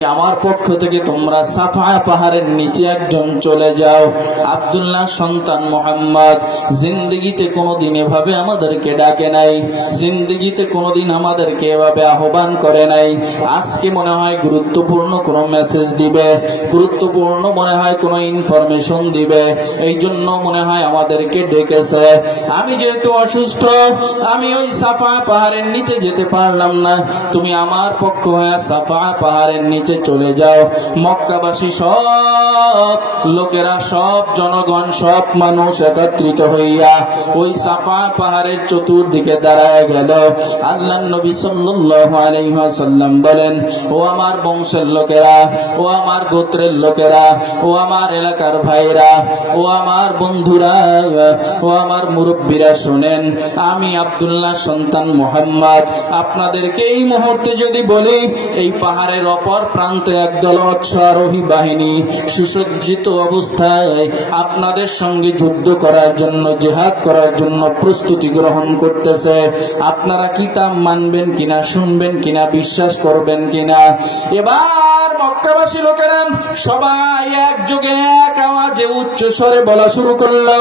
আমার পক্ষ থেকে তোমরা সাফা পাহাড়ের নিচে একজন চলে যাও। আব্দুল্লাহ সন্তান মোহাম্মদ জিন্দেগিতে কোনোদিন এভাবে আমাদেরকে ডাকে নাই, জিন্দেগিতে কোনোদিন আমাদেরকে এভাবে আহ্বান করে নাই। আজকে মনে হয় গুরুত্বপূর্ণ কোনো মেসেজ দিবে, গুরুত্বপূর্ণ মনে হয় কোনো ইনফরমেশন দিবে, এই জন্য মনে হয় আমাদেরকে ডেকেছে। আমি যেহেতু অসুস্থ, আমি ওই সাফা পাহাড়ের নিচে যেতে পারলাম না, তুমি আমার পক্ষ হয়ে সাফা পাহাড়ের নিচে চলে যাও। মক্কাবাসী সব লোকেরা, সব জনগণ, সব মানুষ একত্রিত হইয়া ওই সাফা পাহাড়ের চতুর্দিকে দাঁড়ায় গেল। আল্লাহর নবী সাল্লাল্লাহু আলাইহি ওয়াসাল্লাম বলেন, ও আমার বংশের লোকেরা, ও আমার গোত্রের লোকেরা, ও আমার এলাকার ভাইরা, ও আমার বন্ধুরা, ও আমার মুরব্বীরা, শুনেন, আমি আব্দুল্লাহ সন্তান মুহাম্মদ আপনাদেরকে এই মুহূর্তে যদি বলি, এই পাহাড়ের অপর প্রান্তে একদল অশ্বারোহী বাহিনী সুসজ্জিত অবস্থায় আপনাদের সঙ্গে যুদ্ধ করার জন্য, জিহাদ করার জন্য প্রস্তুতি গ্রহণ করতেছে। আপনারা কি তা মানবেন কিনা, শুনবেন কিনা, বিশ্বাস করবেন কিনা? এবার মক্কাবাসী লোকেরা সবাই একযোগে এক আওয়াজে উচ্চ স্বরে বলা শুরু করলো,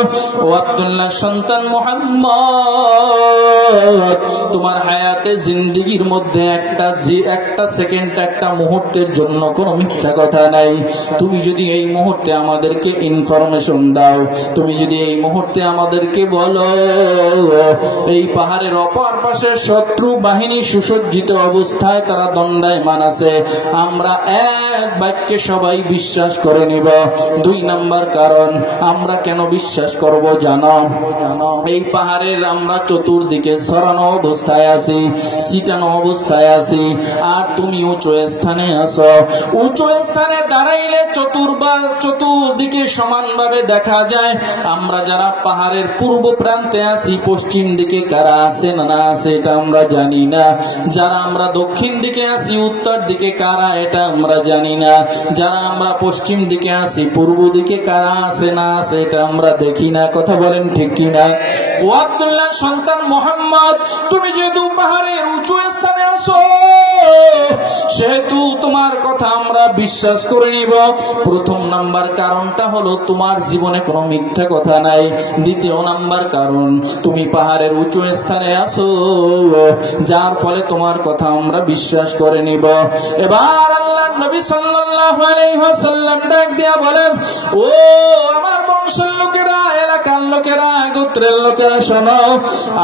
ও আব্দুল্লাহ সন্তান মুহাম্মদ, তোমার হায়াতে জিন্দেগির মধ্যে একটা সেকেন্ড, একটা মুহূর্তের জন্য কোনো মিথ্যা কথা নাই। তুমি যদি এই মুহূর্তে আমাদেরকে ইনফরমেশন দাও, তুমি যদি এই মুহূর্তে আমাদেরকে বলো এই পাহাড়ের অপর পাশে শত্রু বাহিনী সুসজ্জিত অবস্থায় তারা দণ্ডায়মান আছে, আমরা এক বাক্যে সবাই বিশ্বাস করে নিব। দুই নাম্বার কারণ, আমরা কেন বিশ্বাস করব জানো? এই পাহাড়ের আমরা চতুর্দিকে ছড়ানো অবস্থায় আছি, ছিটানো অবস্থায় আছি, আর তুমি উঁচু স্থানে আছো। উঁচু স্থানে দাঁড়াইলে চতুর্দিকে সমানভাবে দেখা যায়। আমরা যারা পাহাড়ের পূর্ব প্রান্তে আছি, পশ্চিম দিকে কারা আছে না আছে এটা আমরা জানি না। যারা আমরা দক্ষিণ দিকে আছি, উত্তর দিকে কারা এটা আমরা জানি না। যারা আমরা পশ্চিম দিকে আছি, পূর্ব দিকে কারা আছে না আছে এটা আমরা দেখি না। কথা বলেন ঠিক কিনা? ও আব্দুল্লাহ সন্তান মুহাম্মদ, তুমি যেহেতু পাহাড়ের উঁচু স্থানে আছো, সেহেতু তোমার কথা আমরা বিশ্বাস করে নিব। প্রথম নাম্বার কারণটা হলো তোমার জীবনে কোনো মিথ্যা কথা নাই। দ্বিতীয় নাম্বার কারণ, তুমি পাহাড়ের উঁচু স্থানে আছো, যার ফলে তোমার কথা আমরা বিশ্বাস করে নিব। এবার আল্লাহর নবী সাল্লাল্লাহু আলাইহি ওয়াসাল্লাম ডাক দিয়া বলেন, ও আমার বংশের লোকেরা, এলাকার লোকেরা, গোত্রের লোকেরা, শোনো,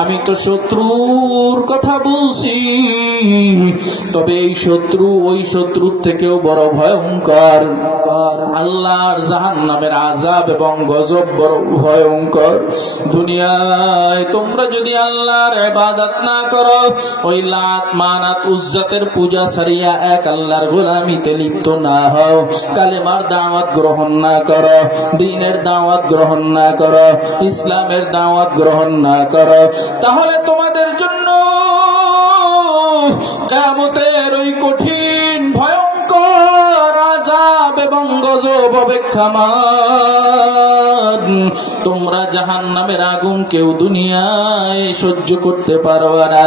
আমি তো শত্রুর কথা বলছি, তবে এই শত্রু ওই শত্রুর থেকেও বড় ভয়ঙ্কর। আল্লাহর জাহান্নামের আযাব এবং গজব বড় ভয়ঙ্কর। দুনিয়ায় তোমরা যদি আল্লাহর ইবাদত না করো, ওই লাত মানাত উজ্জাতের পূজা ছাড়িয়া এক আল্লাহর গোলামিতে লিপ্ত না হও, কালেমার দাওয়াত গ্রহণ না করো, দ্বীনের দাওয়াত গ্রহণ না করো, ইসলামের দাওয়াত গ্রহণ না করো, তাহলে তোমাদের জন্য কিয়ামতের ওই কঠিন ভয়ঙ্কর আযাব এবং গজব অপেক্ষমান। তোমরা জাহান্নামের আগুন কেউ দুনিয়ায় সহ্য করতে পারবে না।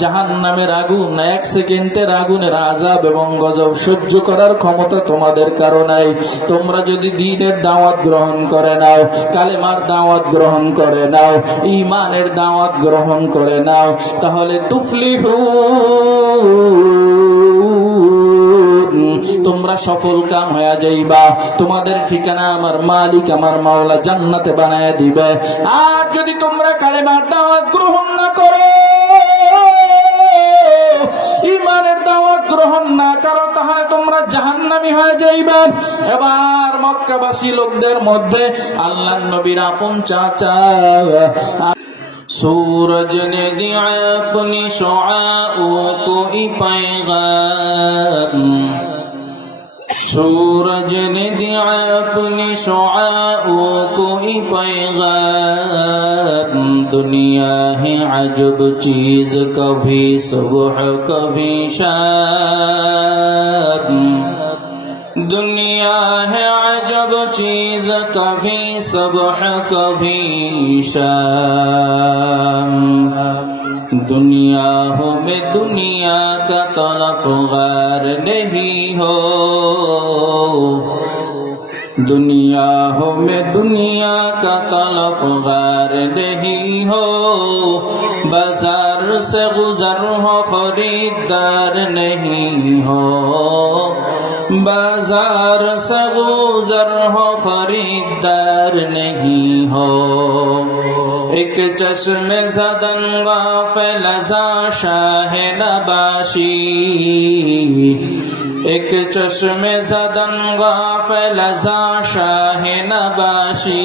জাহান্নামের আগুন, এক সেকেন্ডের আগুনের আযাব এবং গজব সহ্য করার ক্ষমতা তোমাদের কারো নাই। তোমরা যদি দ্বীনের দাওয়াত গ্রহণ করে নাও, কালেমার দাওয়াত গ্রহণ করে নাও, ঈমানের দাওয়াত গ্রহণ করে নাও, তাহলে তুফলিহু, তোমরা সফল কাম হয়ে যাইবা। তোমাদের ঠিকানা আমার মালিক, আমার মাওলা জান্নাতে বানায় দিবে। আর যদি তোমরা কালেমার দাওয়াত গ্রহণ না করো, ঈমানের দাওয়াত গ্রহণ না করো, তাহলে তোমরা জাহান্নামী হয়ে যাইবা। এবার মক্কাবাসী লোকদের মধ্যে আল্লাহর নবীর আপন চাচা सूरज ने दिया अपनी शुआओं को पैगाम, सूरज ने दिया अपनी शुआओं को पैगाम, दुनिया है अजब चीज, कभी सुबह कभी शाम, दुनिया है अजब चीज, कभी सुबह कभी शाम। दुनिया हो में दुनिया का तलफगार नहीं हो, दुनिया हो में दुनिया का तलफगार नहीं हो, बाजार से गुजर हो खरीदार नहीं हो, बाजार से गुजर हो खरीदार नहीं हो। एक चश्मे ज़दन गाफ़िल ज़ा शाह नबाशी, एक चश्मे ज़दन गाफ़िल ज़ा शाह नबाशी,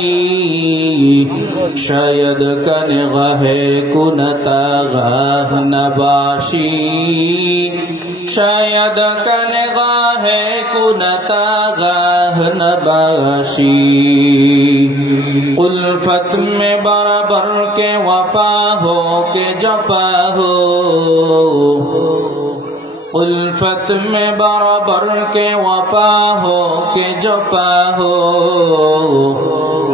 शायद कर गहे कुनता गाह नबाशी, शायद कर गहे कुनता गाह नबाशी। उल्फत में बराबर के वफा हो के जफा हो, उल्फत में बराबर के वफा हो के जफा हो,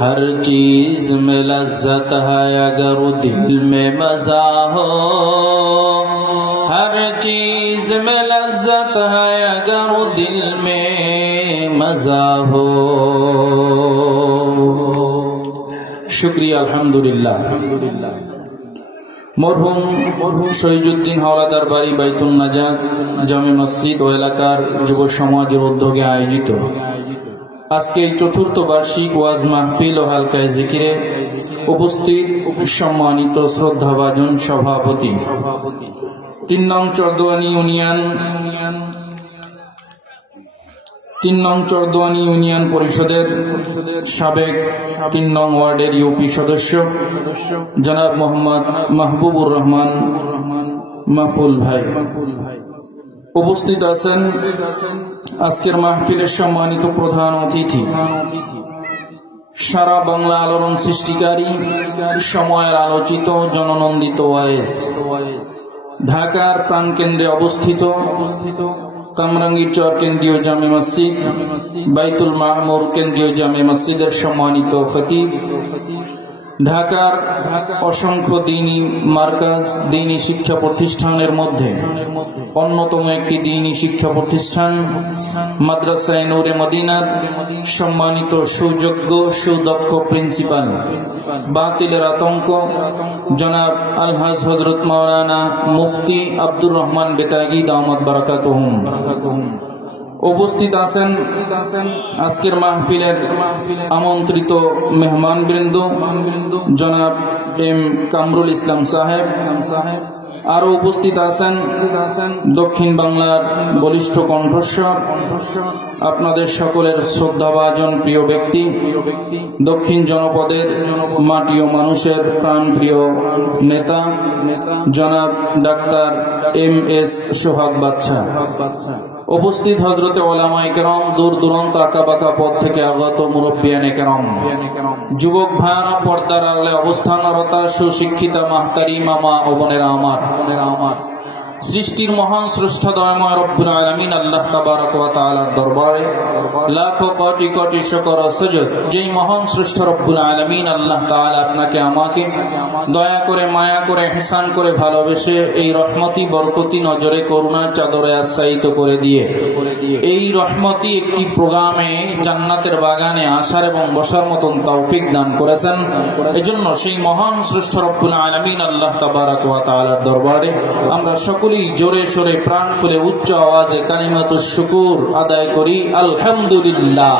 हर चीज में लज्जत है अगर दिल में मजा हो, हर चीज में लज्जत है अगर दिल में मजा हो। शुक्रिया अल्हम्दुलिल्लाह। मरहुम শহীদুদ্দিন হাওলাদার বাড়ি বাইতুল নাজাত জামে মসজিদ ও এলাকার যুব সমাজের উদ্যোগে আয়োজিত আজকে এই চতুর্থ বার্ষিক ওয়াজ মাহফিল ও হালকায়ে জিকিরে উপস্থিত সম্মানিত শ্রদ্ধাভাজন সভাপতি ৩ নং চরদোয়ানি ইউনিয়ন পরিষদের সাবেক ৩ নং ওয়ার্ডের ইউপি সদস্য জনাব মোহাম্মদ মাহবুবুর রহমান মাহফুল ভাই উপস্থিত আছেন। আজকের মাহফিলের সম্মানিত প্রধান অতিথি সারা বাংলা আলোড়ন সৃষ্টিকারী সময়ের আলোচিত জননন্দিত ওয়াইজ ঢাকার প্রাণকেন্দ্রে অবস্থিত কামরাঙ্গীর চর কেন্দ্রীয় জামে মসজিদ বাইতুল মামুর কেন্দ্রীয় জামে মসজিদের সম্মানিত খতিব, ঢাকার অসংখ্য দ্বীনি মার্কাজ দ্বীনি শিক্ষা প্রতিষ্ঠানের মধ্যে অন্যতম একটি দ্বীনি শিক্ষা প্রতিষ্ঠান মাদ্রাসায়ে নূরে মদিনার সম্মানিত সুযোগ্য সুদক্ষ প্রিন্সিপাল বাতিলের আতঙ্ক জনাব আলহাজ হযরত মাওলানা মুফতি আব্দুর রহমান বেতাগী দামাত বারাকাতুহুম উপস্থিত আছেন। আজকের মাহফিলের আমন্ত্রিত মেহমানবৃন্দ জনাব এম কামরুল ইসলাম সাহেব, আরো উপস্থিত আছেন দক্ষিণ বাংলার বলিষ্ঠ কণ্ঠস্বর আপনাদের সকলের শ্রদ্ধাভাজন প্রিয় ব্যক্তি, দক্ষিণ জনপদের মাটি ও মানুষের প্রাণপ্রিয় নেতা জনাব ডাক্তার MS সোহাগ বাদশা, উপস্থিত হযরতে উলামায়ে কেরাম, দূর দূরান্ত আঁকাবাঁকা পথ থেকে আগত মুরব্বিয়ানে কেরাম, যুবক ভাইরা, পর্দার আড়ালে অবস্থানরতা সুশিক্ষিতা মাহতারিমা মা ও বোনেরা আমার, সৃষ্টির মহান স্রষ্টা দয়াময় রব্বুল আলামিন আল্লাহ তাবারক ওয়া তাআলার দরবারে লাখো কোটি কোটি শুকর ও সুজুদ যেই মহান স্রষ্টা রব্বুল আলামিন আল্লাহ তাআলা আপনাকে আমাকে দয়া করে মায়া করে ইহসান করে ভালোবেসে এই রহমতি বরকতি নজরে করুণার চাদরে আশ্রয়িত করে দিয়ে এই রহমতি একটি প্রোগ্রামে জান্নাতের বাগানে আসার এবং বসার মতন তৌফিক দান করেছেন। এজন্য সেই মহান স্রষ্টা রব্বুল আলামিন আল্লাহ তাবারক ওয়া তাআলার দরবারে আমরা সকলেই জোরে সোরে প্রাণ খুলে উচ্চ আওয়াজে কালিমাতুশ শুকুর আদায় করি আলহামদুলিল্লাহ।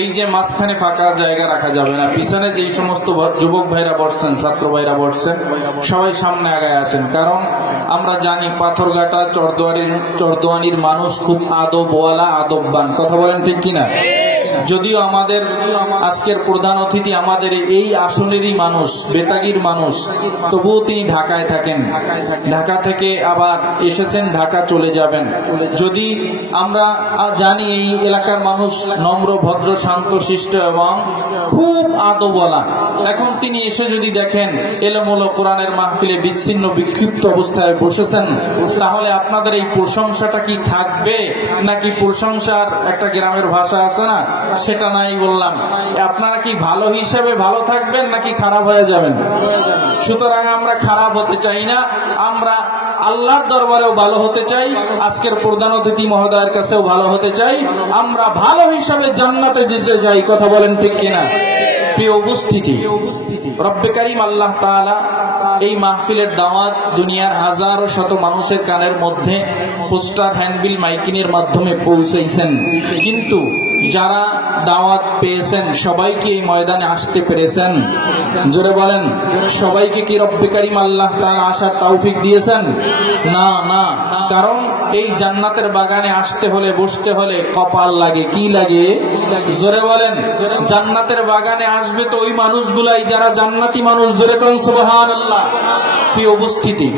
এই যে মাঝখানে ফাঁকা জায়গা রাখা যাবে না, পিছনে যেই সমস্ত যুবক ভাইরা বসছেন, ছাত্র ভাইরা বসছেন, সবাই সামনে আগায় আসেন, কারণ আমরা জানি পাথরঘাটা চরদোয়ানির মানুষ খুব আদবওয়ালা আদববান, কথা বলেন ঠিক কিনা? যদিও আমাদের আজকের প্রধান অতিথি আমাদের এই আসনেরই মানুষ, বেতাগীর মানুষ, তবুও তিনি ঢাকায় থাকেন, ঢাকা থেকে আবার এসেছেন, ঢাকা চলে যাবেন। যদি আমরা জানি এই এলাকার মানুষ নম্র ভদ্র শান্ত শিষ্ট এবং খুব আদবওয়ালা, এখন তিনি এসে যদি দেখেন এলোমেলো কোরআনের মাহফিলে বিচ্ছিন্ন বিক্ষিপ্ত অবস্থায় বসেছেন, তাহলে আপনাদের এই প্রশংসাটা কি থাকবে নাকি প্রশংসার একটা গ্রামের ভাষা আছে না, সেটা নাই বললাম। আপনারা কি ভালো হিসেবে ভালো থাকবেন নাকি খারাপ হয়ে যাবেন? সুতরাং আমরা খারাপ হতে চাই না, আমরা আল্লাহর দরবারেও ভালো হতে চাই, আজকের প্রধান অতিথি মহোদয়ের কাছেও ভালো হতে চাই, আমরা ভালো হিসাবে জান্নাতে যেতে চাই। কথা বলেন ঠিক কিনা? প্রিয় উপস্থিতি, রব্বে কারীম আল্লাহ তাআলা এই মাহফিলের দাওয়াত দুনিয়ার হাজারো শত মানুষের কানের মধ্যে পোস্টার, হ্যান্ডবিল, মাইকিনের মাধ্যমে পৌঁছেছেন, কিন্তু যারা দাওয়াত পেয়েছেন সবাইকে এই ময়দানে আসতে পেরেছেন? জোরে বলেন, সবাইকে কি রব্বে কারীম আল্লাহ তাআলা আসার তৌফিক দিয়েছেন? না না, কারণ এই জান্নাতের বাগানে আসতে হলে, বসতে হলে কপাল লাগে। কি লাগে? জোরে বলেন। জান্নাতের বাগানে আসবে তো ওই মানুষগুলাই যারা জান্নাতি মানুষ। জোরে কোন সুবহানাল্লাহ। প্রিয় উপস্থিতি,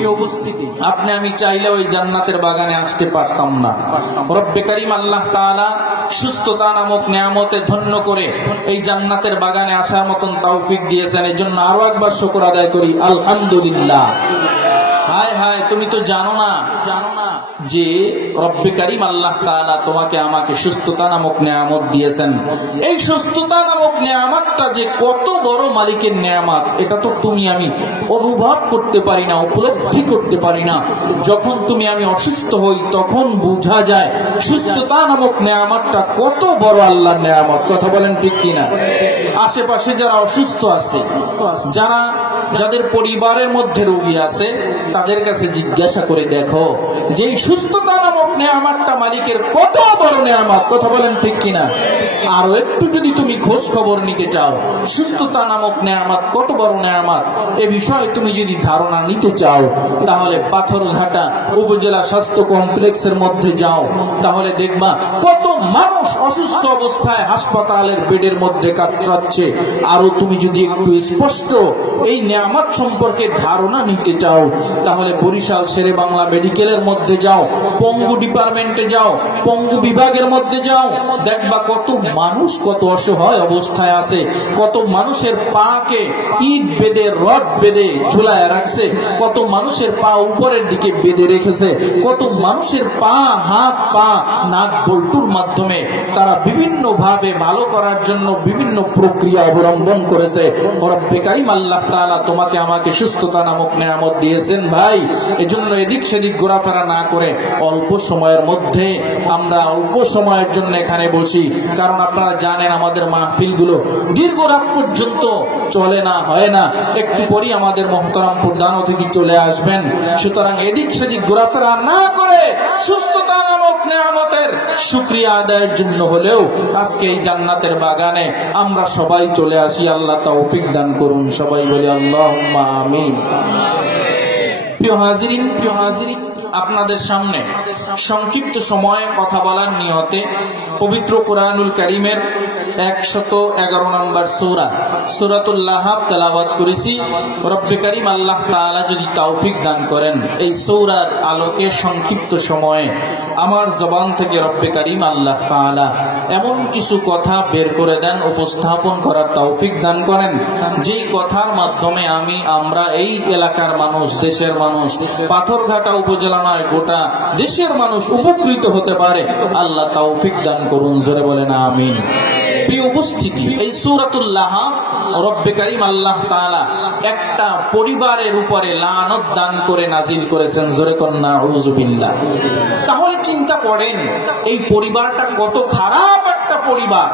আপনি আমি চাইলে ওই জান্নাতের বাগানে আসতে পারতাম না। রব্বে কারীম আল্লাহ তাআলা সুস্থতা নামক নিয়ামতে ধন্য করে এই জান্নাতের বাগানে আসার মতন তৌফিক দিয়েছেন। এই জন্য আরো একবার শুকর আদায় করি, আলহামদুলিল্লাহ। হায় হায়, তুমি তো জানো না যে রব্বে কারীম আল্লাহ তাআলা তোমাকে আমাকে সুস্থতা নামক নিয়ামত দিয়েছেন। এই সুস্থতা নামক নিয়ামতটা যে কত বড় মালিকের নিয়ামত, এটা তো তুমি আমি অনুভব করতে পারি না, উপলব্ধি করতে পারি না। যখন তুমি আমি অসুস্থ হই তখন বোঝা যায় সুস্থতা নামক নিয়ামতটা কত বড় আল্লাহর নিয়ামত। কথা বলেন ঠিক কিনা? আশেপাশে যারা অসুস্থ আছে, যাদের পরিবারের মধ্যে রোগী আছে, তাদের কাছে জিজ্ঞাসা করে দেখো যে সুস্থতা নামক নিয়ামতটা মালিকের কত বড় নিয়ামত। কথা বলেন ঠিক কিনা? আরো একটু যদি তুমি খোঁজ খবর নিতে চাও সুস্থতা নামক নিয়ামত কত বড় নিয়ামত, এ বিষয়ে তুমি যদি ধারণা নিতে চাও, তাহলে পাথরঘাটা উপজেলা স্বাস্থ্য কমপ্লেক্সের মধ্যে যাও, তাহলে দেখবা কত মানুষ অসুস্থ অবস্থায় হাসপাতালের বেডের মধ্যে কাতরাচ্ছে। আরো তুমি যদি একটু স্পষ্ট এই নিয়ামত সম্পর্কে ধারণা নিতে চাও, তাহলে বরিশাল শেরে বাংলা মেডিকেলের মধ্যে যাও, পঙ্গু ডিপার্টমেন্টে যাও, পঙ্গু বিভাগের মধ্যে যাও, দেখবা কত মানুষ কত অসহায় অবস্থায় আছে। কত মানুষের পাকে ইট বেঁধে, রড বেঁধে ঝুলায় রাখছে, কত মানুষের পা উপরের দিকে বেঁধে রেখেছে, কত মানুষের পা, হাত, পা নাক বল্টুর মাধ্যমে তারা বিভিন্ন ভাবে ভালো করার জন্য বিভিন্ন প্রক্রিয়া অবলম্বন করেছে। রব্বে কারীম আল্লাহ তাআলা তোমাকে আমাকে সুস্থতা নামক নিয়ামত দিয়েছেন ভাই। এজন্য এদিক সেদিক ঘোরাফেরা না করে অল্প সময়ের মধ্যে আমরা অল্প সময়ের জন্য এখানে বসি, কারণ আপনারা জানেন আমাদের মাহফিলগুলো দীর্ঘ রাত পর্যন্ত চলে না, হয় না। একটু পরই আমাদের মহতরম প্রধান অতিথি চলে আসবেন। সুতরাং এদিক সেদিক ঘোরাফেরা না করে সুস্থতা নামক নিয়ামতের শুকরিয়া আদায়ের জন্য হলেও আজকে এই জান্নাতের বাগানে আমরা সবাই চলে আসি। আল্লাহ তৌফিক দান করুন। সবাই বলি আল্লাহুম্মা আমিন। প্রিয় হাজিরিন, আপনাদের সামনে সংক্ষিপ্ত সময়ে কথা বলার নিয়তে পবিত্র কোরআনুল কারীমের 111 নম্বর সূরা সূরাতুল লাহাব তেলাওয়াত করেছি। রব্বে কারীম আল্লাহ তাআলা যদি তৌফিক দান করেন এই সূরার আলোকে সংক্ষিপ্ত সময়ে আমার জবান থেকে রব্বে কারীম আল্লাহ তাআলা এমন কিছু কথা বের করে দেন, উপস্থাপন করার তৌফিক দান করেন, যেই কথার মাধ্যমে আমরা এই এলাকার মানুষ, দেশের মানুষ, পাথরঘাটা উপজেলা নয় গোটা দেশের মানুষ উপকৃত হতে পারে। আল্লাহ তৌফিক দান করুন। জোরে বলেন আমিন। প্রিয় উপস্থিতি, এই সূরাতুল লাহাব রব্বে কারীম আল্লাহ তাআলা একটা পরিবারের উপরে লানত দান করে নাজিল করেছেন। জোরে কোন নাউযুবিল্লাহ। তাহলে চিন্তা করেন এই পরিবারটা কত খারাপ একটা পরিবার।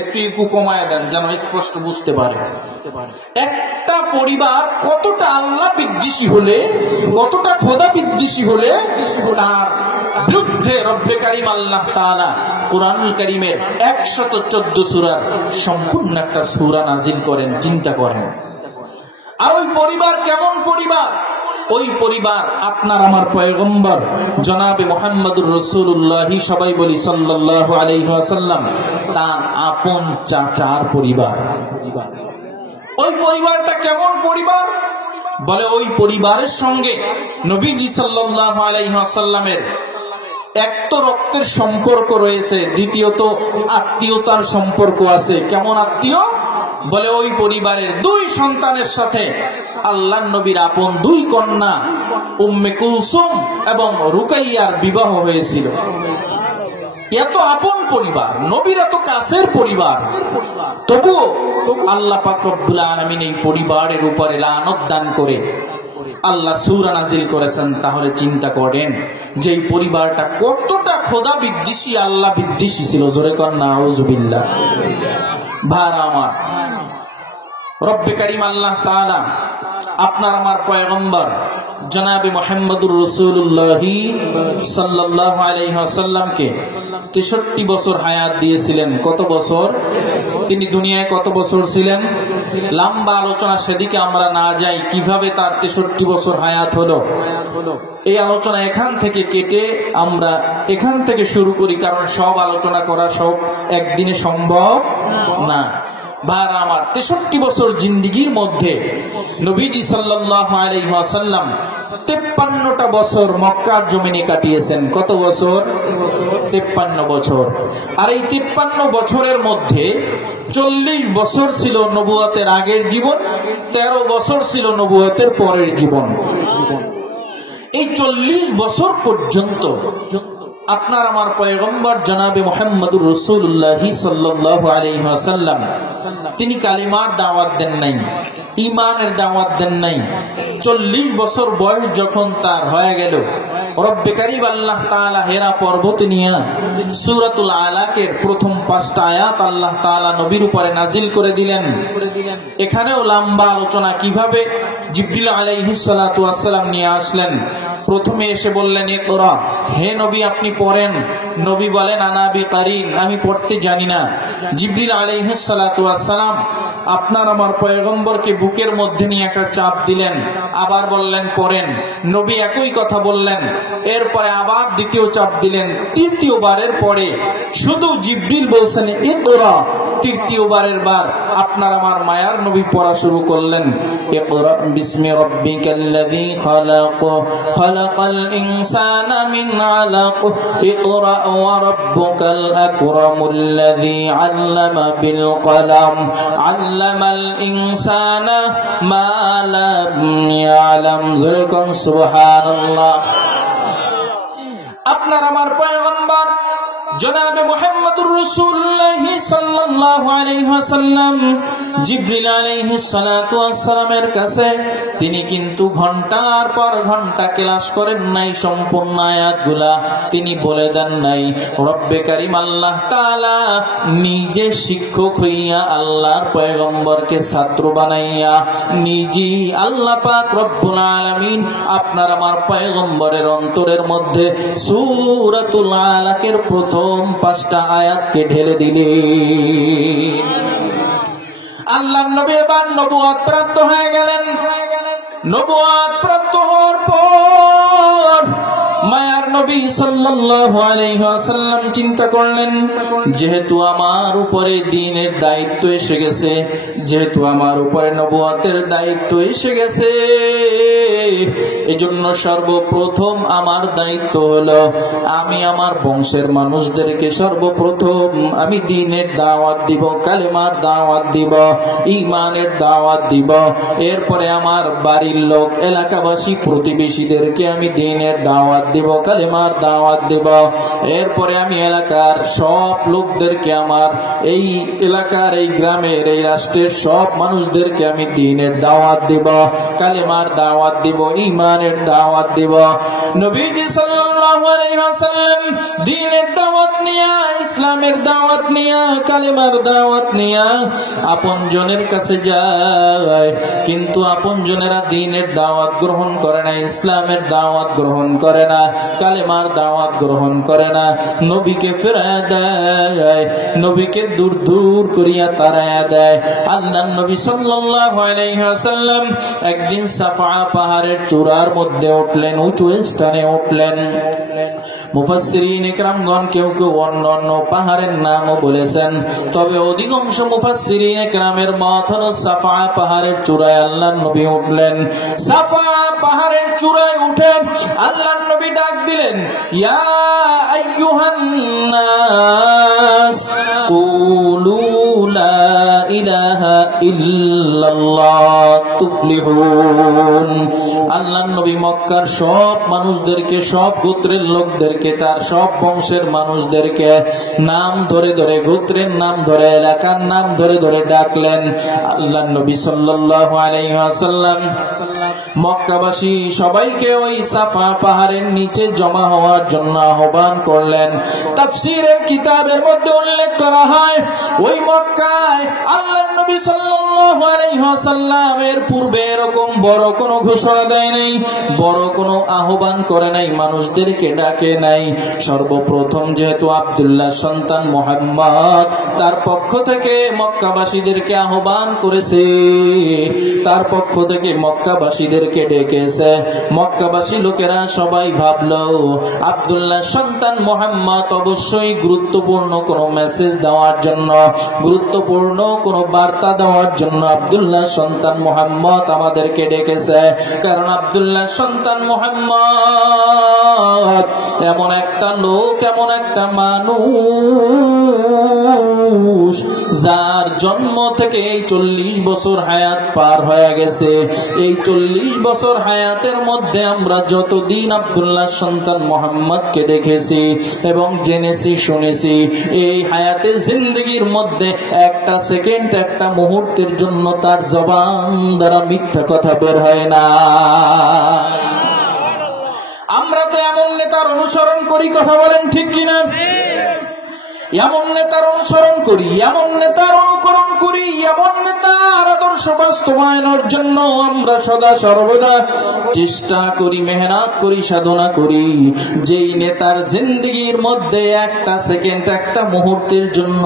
একটু ইকু কমায় দেন যেন স্পষ্ট বুঝতে পারে। একটা পরিবার কতটা আল্লাহ বিদ্বেষী হলে, কতটা খোদা বিদ্বেষী হলে তার বিরুদ্ধে রব্বে কারীম আল্লাহ তাআলা কোরআনুল কারীমের 114 সূরার সম্পূর্ণ একটা সূরা নাজিল করেন। চিন্তা করেন। আর ওই পরিবার কেমন পরিবার? ওই পরিবার আপনার আমার পয়গম্বর জনাবে মুহাম্মদুর রাসূলুল্লাহ, সবাই বলি সাল্লাল্লাহু আলাইহি ওয়াসাল্লাম, তার আপন চাচার পরিবার। ওই পরিবারটা কেমন পরিবার? বলে ওই পরিবারের সঙ্গে নবীজি সাল্লাল্লাহু আলাইহি ওয়াসাল্লামের এক তো রক্তের সম্পর্ক রয়েছে, দ্বিতীয়ত আত্মীয়তার সম্পর্ক আছে। কেমন আত্মীয়? বলে ওই পরিবারের 2 সন্তানের সাথে আল্লাহর নবীর আপন 2 কন্যা উম্মে কুলসুম এবং রুকাইয়ার বিবাহ হয়েছিল। এত আপন পরিবার, নবীর এত কাছের পরিবার, তবুও আল্লাহ পাক রব্বুল আলামিন এই পরিবারের উপরে লানত দান করে আল্লাহ সূরা নাজিল করেছেন। তাহলে চিন্তা করেন যে এই পরিবারটা কতটা খোদা বিদ্বেষী, আল্লাহ বিদ্বেষী ছিল। জোরে কর নাউযুবিল্লাহ। ভাইরা আমার, রব্বে কারীম আল্লাহ তাআলা আপনার আমার পয়গম্বর জনাবে মুহাম্মদুর রাসূলুল্লাহ সাল্লাল্লাহু আলাইহি ওয়াসাল্লামকে 63 বছর হায়াত দিয়েছিলেন। কত বছর? তিনি দুনিয়ায় কত বছর ছিলেন? লম্বা আলোচনা, সেদিকে আমরা না যাই। কিভাবে তার 63 বছর হায়াত হলো, এই আলোচনা এখান থেকে কেটে আমরা এখান থেকে শুরু করি, কারণ সব আলোচনা করা সব একদিনে সম্ভব না। ভাইরা আমার, 63 বছর জিন্দেগির মধ্যে নবীজি সাল্লাল্লাহু আলাইহি ওয়াসাল্লাম 53টা বছর মক্কার জমিনে কাটিয়েছেন। কত বছর? 53 বছর। আর এই 53 বছরের মধ্যে 40 বছর ছিল নবুয়তের আগের জীবন, 13 বছর ছিল নবুয়তের পরের জীবন। এই 40 বছর পর্যন্ত আপনার আমার পয়গম্বর জনাবে মুহাম্মদুর রাসূলুল্লাহ সাল্লাল্লাহু আলাইহি ওয়াসাল্লাম তিনি কালিমার দাওয়াত দেন নাই, ঈমানের দাওয়াত দেন নাই। 40 বছর বয়স যখন তার হয়ে গেল, রব্বে কারীম আল্লাহ তাআলা হেরা পর্বতে নিয়ে সূরাতুল আলাকের প্রথম 5টা আয়াত আল্লাহ তাআলা নবীর উপরে নাজিল করে দিলেন। এখানেও লম্বা আলোচনা। কিভাবে? জিবরিল আলাইহিস সালাতু ওয়াস সালাম নিয়ে আসলেন। প্রথমে এসে বললেন, ইকরা, হে নবী আপনি পড়েন। নবী বলেন, আনা বিকারিন, আমি পড়তে জানি না। জিবরিল আলাইহিস সালাতু ওয়াস সালাম আপনার আমার পয়গম্বরকে বুকের মধ্যে নিয়ে একটা চাপ দিলেন, আবার বললেন পড়েন। নবী একই কথা বললেন, এরপরে আবার দ্বিতীয় চাপ দিলেন। তৃতীয়বারের পরে শুধু জিবরিল বলছেন ইকরা, তৃতীয়বারের বার আপনার আমার মায়ার নবী পড়া শুরু করলেন। ইকরা বিসমি রাব্বিকাল্লাযী খালাক, খালাকাল ইনসানা মিন আলাক, ইকরা ওয়া রাব্বুকাল আকরামুল্লাযী আল্লামা বিল কলম, আল্লামাল ইনসানা মা লাম ইয়ালাম। যখন সুবহানাল্লাহ। আপনার আমার পয়গম্বর জনাবে মুহাম্মদুর রাসূলুল্লাহ সাল্লাল্লাহু আলাইহি ওয়াসাল্লাম জিবরিল আলাইহিস সালাতু ওয়াস সালামের কাছে তিনি কিন্তু ঘন্টার পর ঘন্টা ক্লাস করেন নাই। সম্পূর্ণ আয়াতগুলা তিনি বলে দেন নাই। রব্বে কারীম আল্লাহ তাআলা নিজে শিক্ষক হইয়া আল্লাহর পয়গম্বরকে ছাত্র বানাইয়া নিজে আল্লাহ পাক রব্বুল আলামিন আপনার আমার পয়গম্বরের অন্তরের মধ্যে সূরাতুল আলাকের প্রথম 5টা আয়াতকে ঢেলে দিলেন। আল্লাহর নবী এবার নবুয়ত প্রাপ্ত হয়ে গেলেন। নবুয়ত প্রাপ্ত হওয়ার পর মায়ার নবী সাল্লাল্লাহু আলাইহি ওয়াসাল্লাম চিন্তা করলেন, যেহেতু আমার উপরে দ্বীনের দায়িত্ব এসে গেছে, যেহেতু আমার উপরে নবুয়তের দায়িত্ব এসে গেছে, এজন্য সর্বপ্রথম আমার দায়িত্ব হলো আমি আমার বংশের মানুষদেরকে সর্বপ্রথম আমি দ্বীনের দাওয়াত দিব, কালেমার দাওয়াত দিব, ঈমানের দাওয়াত দিব। এরপরে আমার বাড়ির লোক, এলাকাবাসী, প্রতিবেশীদেরকে আমি দ্বীনের দাওয়াত দিব, কালেমার দাওয়াত দিব। এরপরে আমি এলাকার সব লোকদেরকে, আমার এই এলাকার, এই গ্রামের, এই রাষ্ট্রের সব মানুষদেরকে আমি দ্বীনের দাওয়াত দিব, কালেমার দাওয়াত দিব, ঈমানের দাওয়াত দিব। নবীজি সাল্লাল্লাহু আলাইহি ওয়াসাল্লাম দ্বীনের দাওয়াত নিয়ে, ইসলামের দাওয়াত নিয়ে, কালেমার দাওয়াত নিয়ে আপনজনের কাছে যায়, কিন্তু আপনজনেরা দ্বীনের দাওয়াত গ্রহণ করে না, ইসলামের দাওয়াত গ্রহণ করে না, কালেমার দাওয়াত গ্রহণ করে না। নবীকে ফেরায়া দেয়, নবীকে দূর দূর করিয়া তাড়ায়া দেয়। আল্লাহর নবী সাল্লাল্লাহু আলাইহি ওয়াসাল্লাম একদিন সাফা পাহাড়ের চূড়ার মধ্যে উঠলেন, উঁচু স্থানে উঠলেন। মুফাসসিরিন ইকরামগণ কেউ কেউ অন্য অন্য পাহাড়ের নামও বলেছেন, তবে অধিকাংশ মুফাসসিরিন ইকরামের মত হলো সাফা পাহাড়ের চূড়ায় আল্লাহর নবী উঠলেন। সাফা পাহাড়ের চূড়ায় উঠে আল্লাহর নবী ডাক দিলেন, ইয়া আইয়ুহান নাস কুলু লা ইলাহা ইল্লাল্লাহ তুফলিহুন। আল্লাহর নবী মক্কার সব মানুষদেরকে, সব গোত্রের লোকদেরকে, তার সব বংশের মানুষদেরকে নাম ধরে ধরে, গোত্রের নাম ধরে, এলাকার নাম ধরে ধরে ডাকলেন। আল্লাহর নবী সাল্লাল্লাহু আলাইহি ওয়াসাল্লাম মক্কাবাসী সবাইকে ওই সাফা পাহাড়ের নিচে জমা হওয়ার জন্য আহ্বান করলেন। তাফসীরের কিতাবের মধ্যে উল্লেখ করা হয়, ওই মক্কায় আল্লাহর নবী সাল্লাল্লাহু আলাইহি ওয়াসাল্লাম এর পূর্বে এরকম বড় কোনো ঘোষণা দেয় নাই, বড় কোনো আহ্বান করে নাই, মানুষদেরকে ডাকে নাই। সর্বপ্রথম যেহেতু আব্দুল্লাহ সন্তান মুহাম্মদ তার পক্ষ থেকে মক্কাবাসীদেরকে আহ্বান করেছে, তার পক্ষ থেকে মক্কাবাসীদেরকে ডেকেছে। মক্কাবাসী লোকেরা সবাই ভাবলো আব্দুল্লাহ সন্তান মুহাম্মদ অবশ্যই গুরুত্বপূর্ণ কোনো মেসেজ দেওয়ার জন্য, গুরুত্বপূর্ণ কোনো বার্তা দেওয়ার জন্য আব্দুল্লাহ সন্তান মুহাম্মদ আমাদেরকে ডেকেছে। কারণ আব্দুল্লাহ সন্তান মুহাম্মদ এমন একটা লোক, এমন একটা মানুষ যার জন্ম থেকে এই 40 বছর হায়াত পার হয়ে গেছে। এই 40 বছর হায়াতের মধ্যে আমরা যতদিন আব্দুল্লাহ সন্তান মুহাম্মদকে দেখেছি এবং জেনেছি, শুনেছি, এই হায়াতে জিন্দগির মধ্যে একটা সেকেন্ড, একটা মুহূর্তের জন্য তার জবান দ্বারা মিথ্যা কথা বের হয় না। আমরা তো এমন নেতার অনুসরণ করি, কথা বলেন ঠিক কিনা? এমন নেতার অনুসরণ করি, এমন নেতার অনুকরণ করি, এমন নেতার আদর্শ বাস্তবায়নের জন্য আমরা সদা সর্বদা চেষ্টা করি, মেহনত করি, সাধনা করি, যেই নেতার জিন্দগির মধ্যে একটা সেকেন্ড, একটা মুহূর্তের জন্য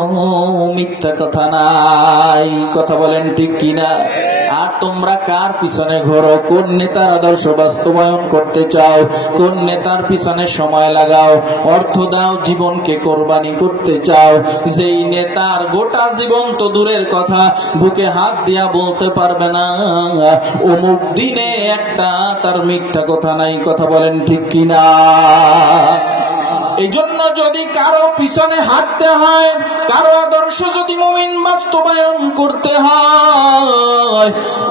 মিথ্যা কথা নাই। কথা বলেন ঠিক কিনা? আর তোমরা কার পিছনে ঘোরো? কোন নেতার আদর্শ বাস্তবায়ন করতে চাও? কোন নেতার পিছনে সময় লাগাও, অর্থ দাও, জীবনকে কোরবানি করতে চাও? যেই নেতার গোটা জীবন তো দূরের কথা, বুকে হাত দিয়া বলতে পারবে না অমুক দিনে একটা তার মিথ্যা কথা নাই। কথা বলেন ঠিক কিনা? এই জন্য যদি কারো পিছনে হাঁটতে হয়, কারো আদর্শ যদি মুমিন বাস্তবায়ন করতে হয়,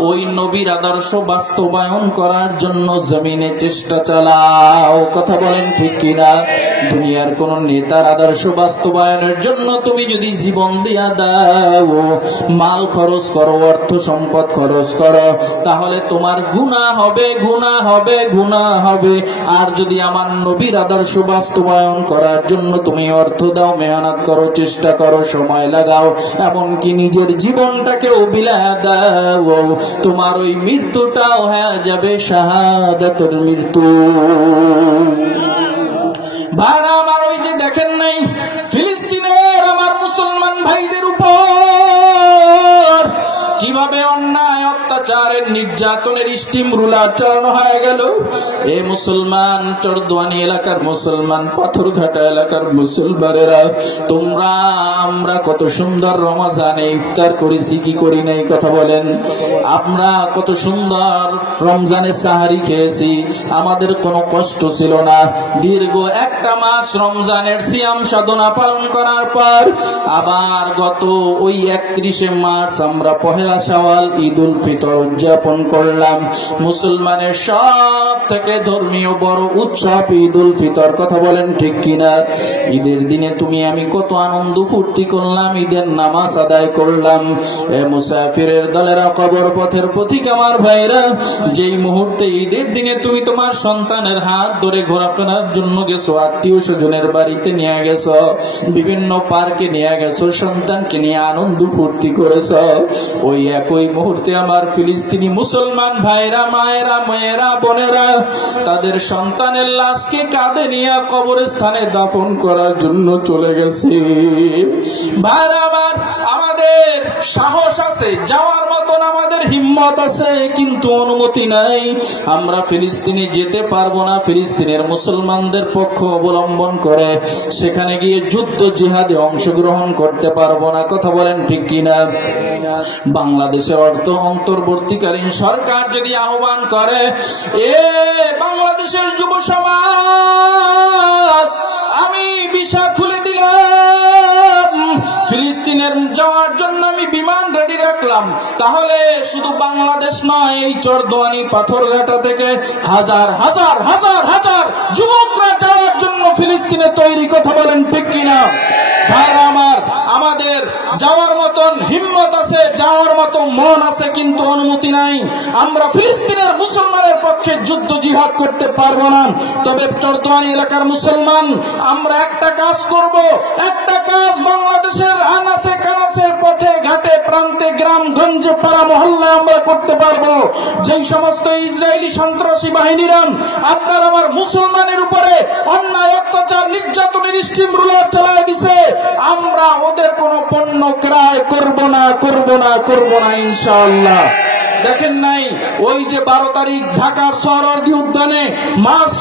ওই নবীর আদর্শ বাস্তবায়ন করার জন্য জমিনে চেষ্টা চালাও। কথা বলেন ঠিক কিনা? দুনিয়ার কোন নেতার আদর্শ বাস্তবায়নের জন্য তুমি যদি জীবন দিয়া দাও, মাল খরচ করো, অর্থ সম্পদ খরচ করো, তাহলে তোমার গুনাহ হবে, গুনাহ হবে, গুনাহ হবে। আর যদি আমার নবীর আদর্শ বাস্তবায়ন করার জন্য তুমি অর্থ দাও, মেহনত করো, চেষ্টা করো, সময় লাগাও, এমনকি নিজের জীবনটাকেও বিলায়া দাও, তোমার ওই মৃত্যুটাও হয়ে যাবে শাহাদাতের মৃত্যু। ভাইরা আমার, ওই যে দেখেন নাই ফিলিস্তিনের আমার মুসলমান ভাইদের উপর কিভাবে অন্যায়, অত্যাচারের, নির্যাতনের স্টিম রুলার চালানো হয়ে গেল। এ মুসলমান, চরদোয়ানি এলাকার মুসলমান, পাথরঘাটা এলাকার মুসলমানেরা, তোমরা আমরা কত সুন্দর রমজানে ইফতার করেছি, কি করি নাই? কথা বলেন। আমরা কত সুন্দর রমজানে সাহারি খেয়েছি, আমাদের কোনো কষ্ট ছিল না। দীর্ঘ একটা মাস রমজানের সিয়াম সাধনা পালন করার পর আবার গত ওই 31শে মার্চ আমরা পহেলা শাওয়াল ঈদুল ফিতর উদযাপন করলাম। মুসলমানের সব থেকে ধর্মীয় বড় উৎসব ঈদুল ফিতর। কথা বলেন ঠিক কিনা? ঈদের দিনে তুমি আমি কত আনন্দ ফুর্তি করলাম, ঈদের নামাজ আদায় করলাম। এ মুসাফিরের দলেরা, কবর পথের পথিক আমার ভাইরা, যেই মুহূর্তে ঈদের দিনে তুমি তোমার সন্তানের হাত ধরে ঘোরাফেরার জন্য গেছো, আত্মীয় স্বজনের বাড়িতে নিয়ে গেছো, বিভিন্ন পার্কে নিয়ে গেছো, সন্তানকে নিয়ে আনন্দ ফুর্তি করেছ, ওই একই মুহূর্তে আমার ফিলিস্তিনি মুসলমান ভাইরা, মায়েরা, মেয়েরা, বোনেরা তাদের সন্তানের লাশকে কাঁধে নিয়ে কবরস্থানে দাফন করার জন্য চলে গেছে। ভাইরা আমার, আমাদের সাহস আছে, যাওয়ার মতন আমাদের হিম্মত আছে, কিন্তু অনুমতি নাই। আমরা ফিলিস্তিনে যেতে পারবো না, ফিলিস্তিনের মুসলমানদের পক্ষ অবলম্বন করে সেখানে গিয়ে যুদ্ধ জিহাদে অংশগ্রহণ করতে পারবো না। কথা বলেন ঠিক কিনা? বাংলাদেশের অন্তর্বর্তীকালীন সরকার যদি আহ্বান করে, এ বাংলাদেশের যুব সমাজ, আমি ভিসা খুলে দিলাম, ফিলিস্তিনের যাওয়ার জন্য আমি বিমান রেডি রাখলাম, তাহলে শুধু বাংলাদেশ নয়, এই চরদোয়ানি পাথরঘাটা থেকে হাজার হাজার হাজার হাজার যুবকরা যাওয়ার জন্য ফিলিস্তিনে তৈরি। কথা বলেন ঠিক কিনা? ভাইরা আমার, আমাদের যাওয়ার মতন হিম্মত আছে, যাওয়ার মতো মন আছে, কিন্তু অনুমতি নাই। আমরা ফিলিস্তিনের মুসলমানের পক্ষে যুদ্ধ জিহাদ করতে পারবো না। তবে চরদোয়ানি এলাকার মুসলমান আমরা একটা কাজ করব, একটা কাজ বাংলাদেশের আনাচে কানাচের পথে ঘাটে প্রান্তে গ্রামগঞ্জে পাড়া মহল্লায় আমরা করতে পারবো। যেই সমস্ত ইসরায়েলি সন্ত্রাসী বাহিনীরা আপনার আমার মুসলমানের উপরে অন্যায় অত্যাচার নির্যাতনের স্টিম রুলার চালায় দিছে, আমরা ওদের কোনো পণ্য ক্রয় করব না, করব না, করব না ইনশাআল্লাহ। দেখেন নাই ওই যে 12 তারিখ ঢাকার সোহরাওয়ার্দী উদ্যানে মার্চ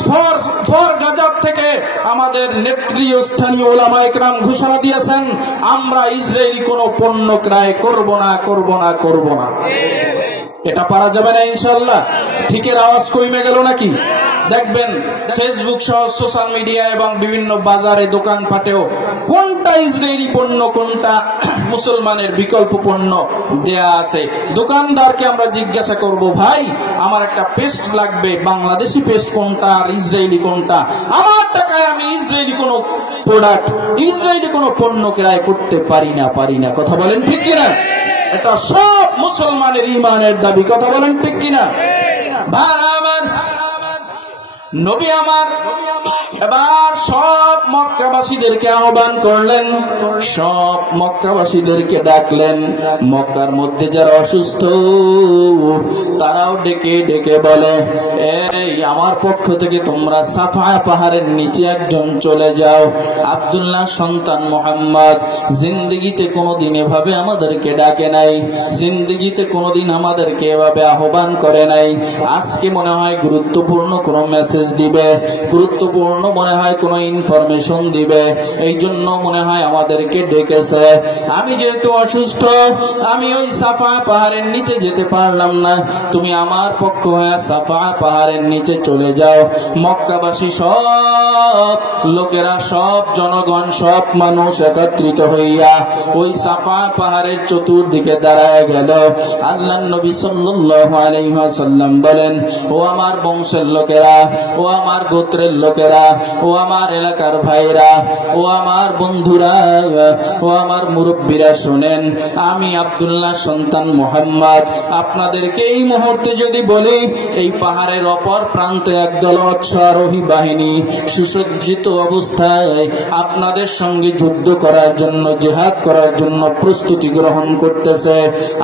ফর গাজা থেকে আমাদের নেত্রীয় স্থানীয় ওলামায়ে কেরাম ঘোষণা দিয়েছেন, আমরা ইসরায়েলি কোনো পণ্য ক্রয় করব না, করব না, করব না। এটা পারা যাবে না ইনশাআল্লাহ। ঠিকের আওয়াজ কমে গেল নাকি? দেখবেন ফেসবুক সহ সোশ্যাল মিডিয়া এবং বিভিন্ন বাজারে দোকানপাটেও কোনটা ইসরায়েলি পণ্য, কোনটা মুসলমানের বিকল্প পণ্য দেয়া আছে। দোকানদারকে আমরা জিজ্ঞাসা করব, ভাই আমার একটা পেস্ট লাগবে, বাংলাদেশি পেস্ট কোনটা আর ইসরায়েলি কোনটা? আমার টাকায় আমি ইসরায়েলি কোন প্রোডাক্ট, ইসরায়েলি কোন পণ্য ক্রয় করতে পারি না। কথা বলেন ঠিক কিনা? এটা সব মুসলমানের ঈমানের দাবি। কথা বলেন ঠিক কিনা? ভাই আমার, নবী আমার এবার সব মক্কাবাসীদেরকে আহ্বান করলেন, সব মক্কাবাসীদেরকে ডাকলেন। মক্কার মধ্যে যারা অসুস্থ তারাও ডেকে ডেকে বলে, এই আমার পক্ষ থেকে তোমরা সাফা পাহাড়ের নিচে একজন চলে যাও। আব্দুল্লাহ সন্তান মুহাম্মদ জিন্দেগিতে কোনোদিন এভাবে আমাদেরকে ডাকে নাই, জিন্দেগিতে কোনোদিন আমাদেরকে এভাবে আহ্বান করে নাই। আজকে মনে হয় গুরুত্বপূর্ণ কোনো মেসেজ দিবে, গুরুত্বপূর্ণ মনে হয় কোনো ইনফরমেশন দিবে, এই জন্য মনে হয় আমাদেরকে ডেকেছে। আমি যেহেতু অসুস্থ, আমি ওই সাফা পাহাড়ের নিচে যেতে পারলাম না, তুমি আমার পক্ষ হয়ে সাফা পাহাড়ের নিচে চলে যাও। মক্কাবাসী সব লোকেরা, সব জনগণ, সব মানুষ একত্রিত হইয়া ওই সাফা পাহাড়ের চতুর্দিকে দাঁড়ায় গেল। আল্লাহর নবী সাল্লাল্লাহু আলাইহি ওয়াসাল্লাম বলেন, ও আমার বংশের লোকেরা, ও আমার গোত্রের লোকেরা, ও আমার এলাকার ভাইরা, ও আমার বন্ধুরা, ও আমার মুরব্বীরা, শুনেন, আমি আব্দুল্লাহ সন্তান মুহাম্মদ আপনাদেরকে এই মুহূর্তে যদি বলি, এই পাহাড়ের অপর প্রান্তে একদল অশ্বারোহী বাহিনী সুসজ্জিত অবস্থায় আপনাদের সঙ্গে যুদ্ধ করার জন্য, জিহাদ করার জন্য প্রস্তুতি গ্রহণ করতেছে।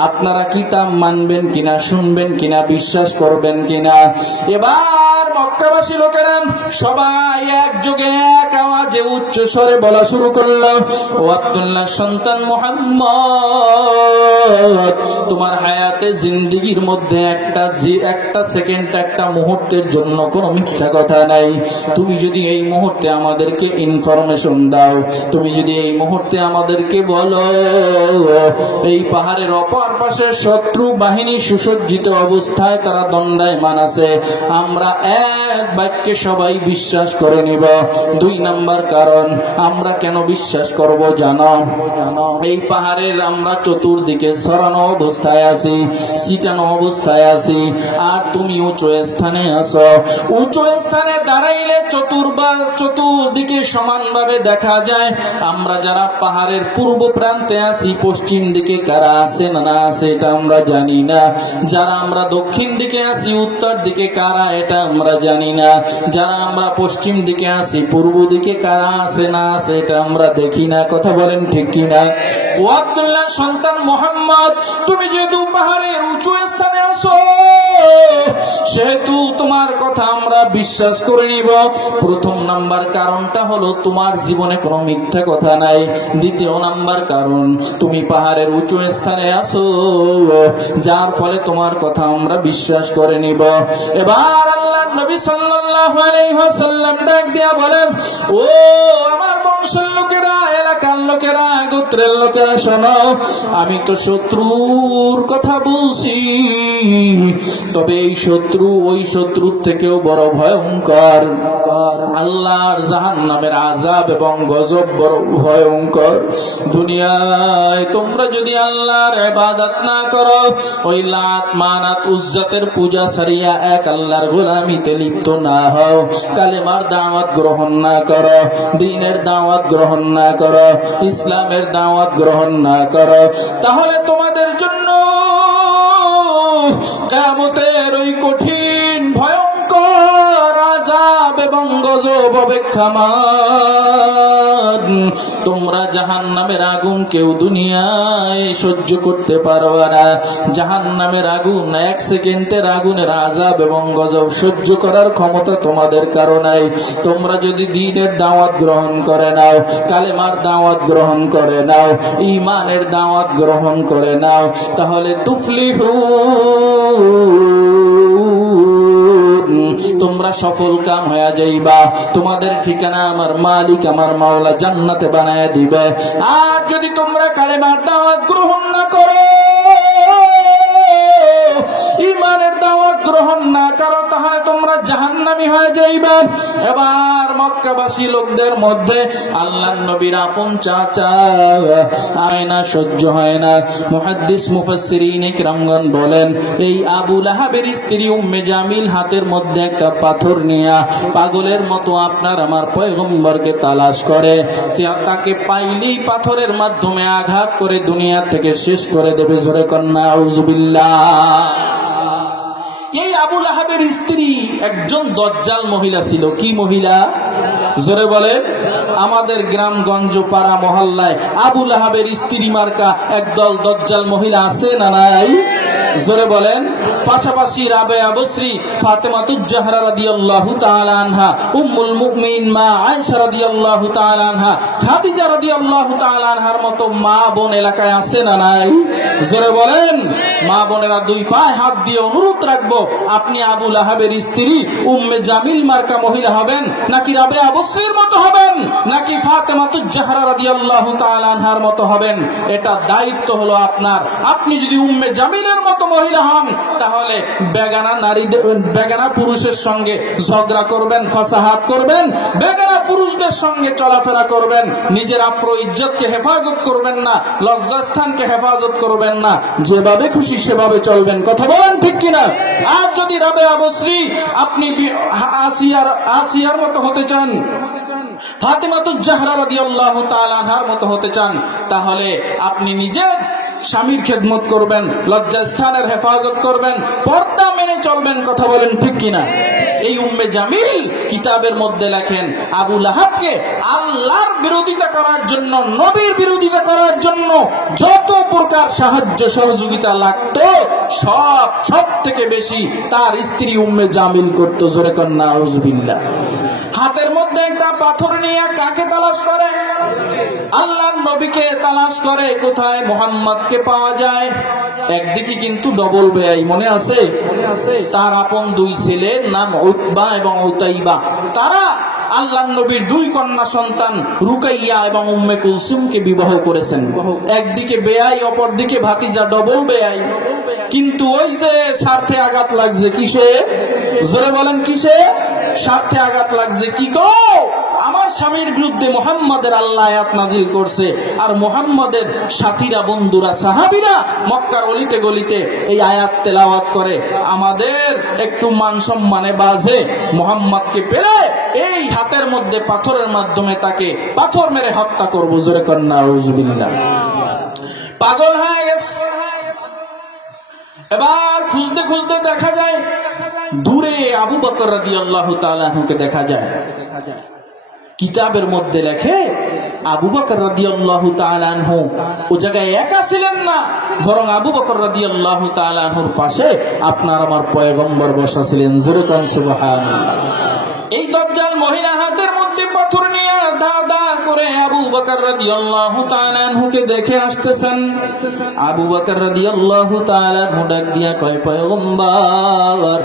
আপনারা কি তা মানবেন কিনা, শুনবেন কিনা, বিশ্বাস করবেন কিনা? এবার মক্কাবাসী লোকেরা সবাই একযোগে এক আওয়াজে উচ্চ স্বরে বলা শুরু করলো, ও আব্দুল্লাহ সন্তান মুহাম্মদ, তোমার হায়াতে জিন্দেগির মধ্যে একটা সেকেন্ড, একটা মুহূর্তের জন্য কোনো মিথ্যা কথা নাই। তুমি যদি এই মুহূর্তে আমাদেরকে ইনফরমেশন দাও, তুমি যদি এই মুহূর্তে আমাদেরকে বলো এই পাহাড়ের অপর পাশে শত্রু বাহিনী সুসজ্জিত অবস্থায় তারা দণ্ডায়মান আছে, আমরা এক বাক্যে সবাই বিশ্বাস করে নিব। 2 নাম্বার কারণ, আমরা কেন বিশ্বাস করব জানো? এই পাহাড়ের আমরা চতুর্দিকে ছড়ানো অবস্থায় আছি, ছিটানো অবস্থায় আছি, আর তুমি উঁচু স্থানে আছো। উঁচু স্থানে দাঁড়াইলে চতুর্দিকে সমানভাবে দেখা যায়। আমরা যারা পাহাড়ের পূর্ব প্রান্তে আছি, পশ্চিম দিকে কারা আছে না আছে এটা আমরা জানি না। যারা আমরা দক্ষিণ দিকে আছি, উত্তর দিকে কারা এটা আমরা জানি না। যারা আমরা পশ্চিম দিকে আছি, পূর্ব দিকে কারা আছে না আছে এটা আমরা দেখি না। কথা বলেন ঠিক কিনা? ও আব্দুল্লাহ সন্তান মুহাম্মদ, তুমি যেহেতু পাহাড়ের উঁচু স্থানে আছো, সেহেতু তোমার কথা আমরা বিশ্বাস করে নিব। প্রথম নাম্বার কারণটা হলো তোমার জীবনে কোনো মিথ্যা কথা নাই। দ্বিতীয় নাম্বার কারণ, তুমি পাহাড়ের উঁচু স্থানে আছো, যার ফলে তোমার কথা আমরা বিশ্বাস করে নিব। এবার আল্লাহর নবী সাল্লাল্লাহু আলাইহি ওয়াসাল্লাম ডাক দিয়া বলেন, ও আমার বংশের লোকেরা, এলাকার লোকেরা, গোত্রের লোকেরা শোনো, আমি তো শত্রুর কথা বলছি, তবে এই শত্রু ওই শত্রুর থেকেও বড় ভয়ঙ্কর। আল্লাহর জাহান্নামের আযাব এবং গজব বড় ভয়ঙ্কর। দুনিয়ায় তোমরা যদি আল্লাহর ইবাদত না করো, ওই লাত মানাত উজ্জাতের পূজা ছাড়িয়া এক আল্লাহর গোলামিতে লিপ্ত না হও, কালেমার দাওয়াত গ্রহণ না করো, দ্বীনের দাওয়াত গ্রহণ না করো, ইসলামের দাওয়াত গ্রহণ না করো, তাহলে তোমাদের জন্য কিয়ামতের ওই কঠিন ভয়ঙ্কর আযাব এবং গজব অপেক্ষামান। তোমরা জাহান্নামের আগুন কেউ দুনিয়ায় সহ্য করতে পারবে না। জাহান্নামের আগুন, এক সেকেন্ডের আগুনের আযাব এবং গজব সহ্য করার ক্ষমতা তোমাদের কারো নাই। তোমরা যদি দ্বীনের দাওয়াত গ্রহণ করে নাও, কালেমার দাওয়াত গ্রহণ করে নাও, ঈমানের দাওয়াত গ্রহণ করে নাও, তাহলে তুফলিহু, তোমরা সফল কাম হয়ে যাইবা। তোমাদের ঠিকানা আমার মালিক, আমার মাওলা জান্নাতে বানায় দিবে। আর যদি তোমরা কালেমার দাওয়াত গ্রহণ না করো, ঈমানের দাওয়াত গ্রহণ না করো, তাহলে তোমরা জাহান্নামী হয়ে যাইবা। এবার মক্কাবাসী লোকদের মধ্যে আল্লাহর নবীর আপন চাচা আয়না সহ্য হয় না। মুহাদ্দিস মুফাসসিরিন ইকরামগণ বলেন, এই আবু লাহাবের স্ত্রী উম্মে জামিল হাতের মধ্যে একটা পাথর নিয়ে পাগলের মতো আপনার আমার পয়গম্বরকে তালাশ করে, তাকে পাইলেই পাথরের মাধ্যমে আঘাত করে দুনিয়া থেকে শেষ করে দেবে। জোরে কন্যা আউযুবিল্লাহ। এই আবু লাহাবের স্ত্রী একজন দজ্জাল মহিলা ছিল। কি মহিলা? জোরে বলে। আমাদের গ্রামগঞ্জ পাড়া মহল্লায় আবু লাহাবের স্ত্রী মার্কা একদল দজ্জাল মহিলা আছে না নাই? জোরে বলেন। পাশাপাশি রাবেয়া বসরি, ফাতেমাতুজ জাহরা রাদিয়াল্লাহু তাআলা আনহা, উম্মুল মুমিনিন মা আয়েশা রাদিয়াল্লাহু তাআলা আনহা, খাদিজা রাদিয়াল্লাহু তাআলা আনহার মতো মা বোন এলাকায় আছে না নাই? জোরে বলেন। মা বোনেরা দুই পায়ে হাত দিয়ে অনুরোধ রাখবো, আপনি আবু লাহাবের স্ত্রী উম্মে জামিল মার্কা মহিলা হবেন, নাকি রাবেয়া বসরির মতো হবেন, নাকি ফাতেমাতুজ জাহরা রাদিয়াল্লাহু তাআলা আনহার মতো হবেন? এটা দায়িত্ব হলো আপনার। আপনি যদি উম্মে জামিলের মতো মহিলা হন, তাহলে বেগানা নারীদের, বেগানা পুরুষের সঙ্গে ঝগড়া করবেন, ফাসাহাত করবেন, বেগানা পুরুষদের সঙ্গে চলাফেরা করবেন, নিজের আফ্র ইজ্জতকে হেফাজত করবেন না, লজ্জাস্থানকে হেফাজত করবেন না, যেভাবে খুশি সেভাবে চলবেন। কথা বলেন ঠিক কিনা? আর যদি রাবেয়া বসরি আপনি আসিয়ার মতো হতে চান, ফাতেমাতুজ জাহরা রাদিয়াল্লাহু তাআলা আনহার মতো হতে চান, তাহলে আপনি নিজের স্বামীর খেদমত করবেন, লজ্জাস্থানের হেফাজত করবেন, পর্দা মেনে চলবেন। কথা বলেন ঠিক কিনা? এই উম্মে জামিল কিতাবের মধ্যে লেখেন, আবু লাহাবকে আল্লাহর বিরোধিতা করার জন্য, নবীর বিরোধিতা করার জন্য যত প্রকার সাহায্য সহযোগিতা লাগতো, সব থেকে বেশি তার স্ত্রী উম্মে জামিল করতো। জোরে কন্যা আউযুবিল্লাহ। হাতের মধ্যে একটা পাথর নিয়ে কাকে তালাশ করে? আল্লাহর নবীকে তালাশ করে। কোথায়? মুহাম্মদকে পাওয়া যায়। একদিকে কিন্তু ডবল বেয়াই, মনে আছে? তার আপন দুই ছেলের নাম উতবা এবং উতাইবা। তারা আল্লাহর নবীর দুই কন্যা সন্তান রুকাইয়া এবং উম্মে কুলসুমকে বিবাহ করেছেন। একদিকে বেয়াই, অপরদিকে ভাতিজা, ডবল বেয়াই। কিন্তু ওই যে স্বার্থে আঘাত লাগছে। কিসে? জোরে বলেন কিসে? স্বার্থে আঘাত লাগছে। কি গো, আমার স্বামীর বিরুদ্ধে মুহাম্মাদের আল্লাহ আয়াত নাজিল করছে, আর মুহাম্মাদের সাথীরা, বন্ধুরা, সাহাবীরা মক্কার অলিতে গলিতে এই আয়াত তেলাওয়াত করে, আমাদের একটু মান সম্মানে বাজে। মুহাম্মাদকে পেলে এই হাতের মধ্যে পাথরের মাধ্যমে তাকে পাথর মেরে হত্যা করবো। জোরে কন্যা আউযুবিল্লাহ। পাগল হয়ে গেছে। এবার খুঁজতে খুঁজতে দেখা যায় দূরে আবু বকর রাদিয়াল্লাহু তাআলা আনহুকে দেখা যায়। কিতাবের মধ্যে লেখে, আবু বকর রাদিয়াল্লাহু তাআলা আনহু ও জায়গায় একা ছিলেন না, বরং আবু বকর রাদিয়াল্লাহু তাআলা আনহুর পাশে আপনার আমার পয়গম্বর বসা ছিলেন। জোরে সুবহানাল্লাহ। এই দজ্জাল মহিলা হাতের মধ্যে পাথর নিয়ে দা দা করে করে আবু বকর রাদিয়াল্লাহু তাআলা আনহুকে দেখে আসতেছেন। আবু বকর রাদিয়াল্লাহু তাআলা আনহু ডাক দিয়া কয়, পয়গম্বর,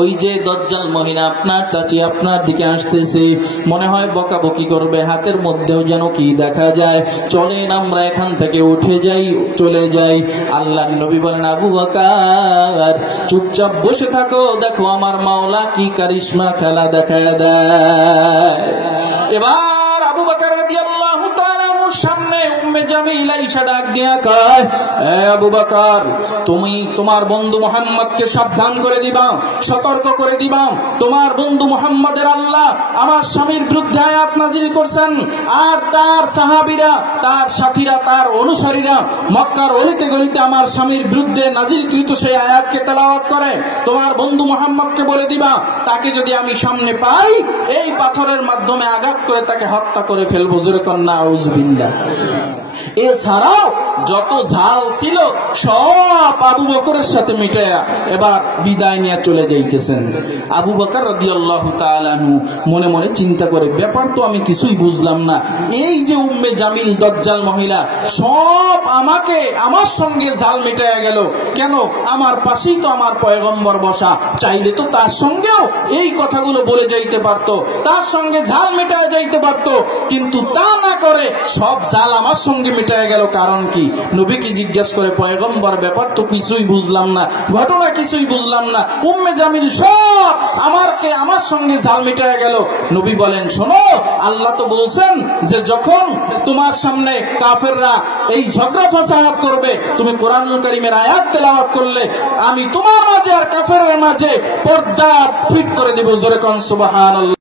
ওই যে দজ্জাল মহিলা আপনার চাচি আপনার দিকে আসতেছে, মনে হয় বকাবকি করবে, হাতের মধ্যেও যেন কি দেখা যায়, চলেন আমরা এখান থেকে উঠে যাই, চলে যাই। আল্লাহর নবী বলেন, আবু বকর চুপচাপ বসে থাকো, দেখো আমার মাওলা কি কারিশমা খেলা দেখায় দেয়। এবার আবু বকর রাদিয়াল্লাহু তাআলা সামনে উম্মে জামিলা ইশা ডাক দিয়া কয়, এ আবু বকর, তুমি তোমার বন্ধু মুহাম্মদকে সাবধান করে দিবা, সতর্ক করে দিবা। তোমার বন্ধু মুহাম্মদের আল্লাহ আমার স্বামীর বিরুদ্ধে আয়াত নাজিল করছেন, আর তার সাহাবীরা, তার সাথীরা, তার অনুসারীরা মক্কার অলিতে গলিতে আমার স্বামীর বিরুদ্ধে নাজিলকৃত সেই আয়াতকে তেলাওয়াত করে। তোমার বন্ধু মুহাম্মদকে বলে দিবা, তাকে যদি আমি সামনে পাই, এই পাথরের মাধ্যমে আঘাত করে তাকে হত্যা করে ফেলবো। জোরে কন্যা আউযুবিল্লাহ। এছাড়াও যত ঝাল ছিল সব আবু বকরের সাথে মিটায়া এবার বিদায় নিয়ে চলে যাইতেছেন। আবু বকর রাদিয়াল্লাহু তাআলা আনহু মনে মনে চিন্তা করে, ব্যাপার তো আমি কিছুই বুঝলাম না, এই যে উম্মে জামিল দজ্জাল মহিলা সব আমাকে আমার সঙ্গে ঝাল মিটায়া গেল কেন? আমার পাশেই তো আমার পয়গম্বর বসা, চাইলে তো তার সঙ্গেও এই কথাগুলো বলে যাইতে পারতো, তার সঙ্গে ঝাল মিটায়া যাইতে পারতো, কিন্তু তা না করে সব ঝাল আমার সঙ্গে মিটায়া গেল। কারণ কি? নবীকে জিজ্ঞেস করে, পয়গম্বর ব্যাপার তো কিছুই বুঝলাম না, ঘটনা কিছুই বুঝলাম না, উম্মে জামিল সব আমার সঙ্গে ঝাল মিটায়া গেল। নবী বলেন, শোনো, আল্লাহ তো বলছেন যে যখন তোমার সামনে কাফেররা এই ঝগড়া ফাসাদ করবে, তুমি কোরআনুল কারীমের আয়াত তেলাওয়াত করলে আমি তোমার মাঝে আর কাফেরের মাঝে পর্দা ফিট করে দেব। জোরে কোন সুবহানাল্লাহ।